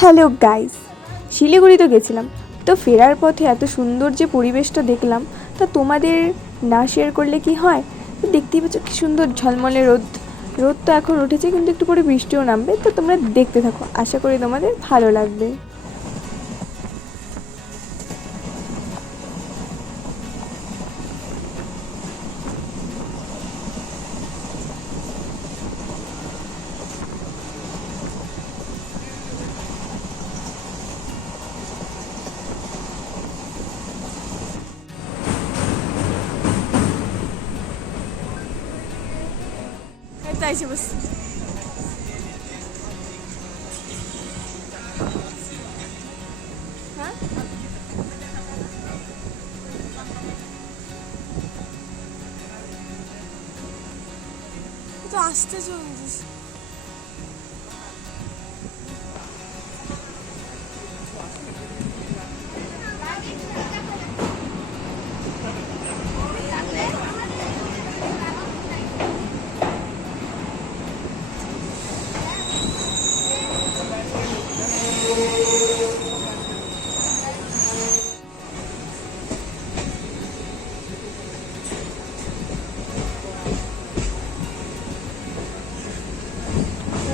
Hello guys, Siliguri তো গেছিলাম। তো ফেরার পথে এত সুন্দর যে পরিবেশটা দেখলাম, তা তোমাদের না শেয়ার করলে কি হয়। তো দেখতেই পাচ্ছ কি সুন্দর ঝলমলে রোদ। রোদ তো এখন উঠেছে, কিন্তু একটু পরে বৃষ্টিও নামবে। তো তোমরা দেখতে থাকো, আশা করি তোমাদের ভালো লাগবে। তাই বস তো আসতে চলছিস।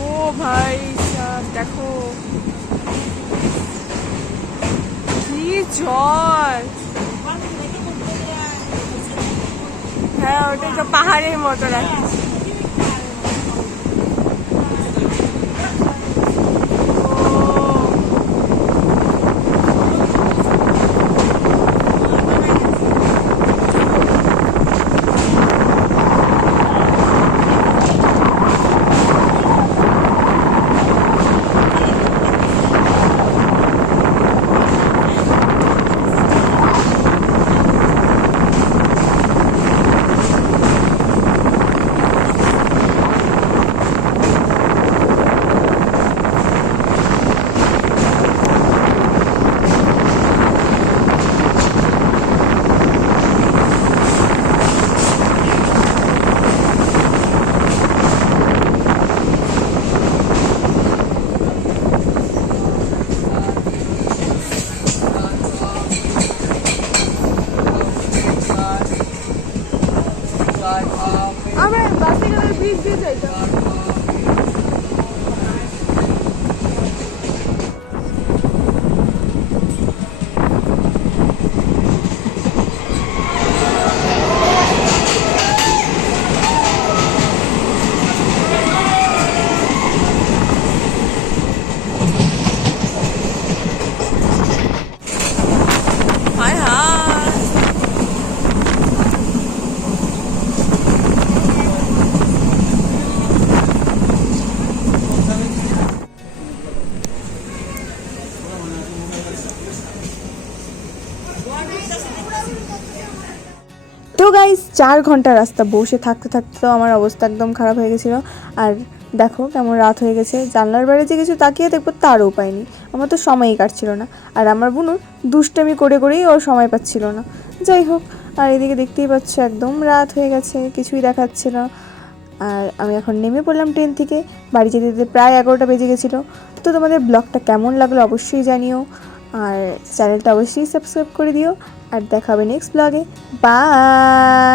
ও ভাই সাব দেখো কি জল। হ্যাঁ, ওটাই তো পাহাড়ের মতো লাগছে। আমরা বাসে গেলে ব্রিজ দিয়ে যাইতাম। হায় হায়, তো গাইস 4 ঘন্টা রাস্তা বসে থাকতে থাকতে তো আমার অবস্থা একদম খারাপ হয়ে গেছিলো। আর দেখো কেমন রাত হয়ে গেছে, জানলার বাইরে যে কিছু তাকিয়ে দেখবো তারও উপায় নেই। আমার তো সময়ই কাটছিল না, আর আমার বুনুর দুষ্টামি করে করেই ওর সময় পাচ্ছিল না। যাই হোক, আর এদিকে দেখতেই পাচ্ছ একদম রাত হয়ে গেছে, কিছুই দেখাচ্ছে না। আর আমি এখন নেমে পড়লাম ট্রেন থেকে। বাড়ি যেতে যেতে প্রায় 11টা বেজে গেছিলো। তো তোমাদের ব্লগটা কেমন লাগলো অবশ্যই জানিও, আর চ্যানেলটা অবশ্যই সাবস্ক্রাইব করে দিও। আর দেখা হবে নেক্সট ব্লগে। বাই।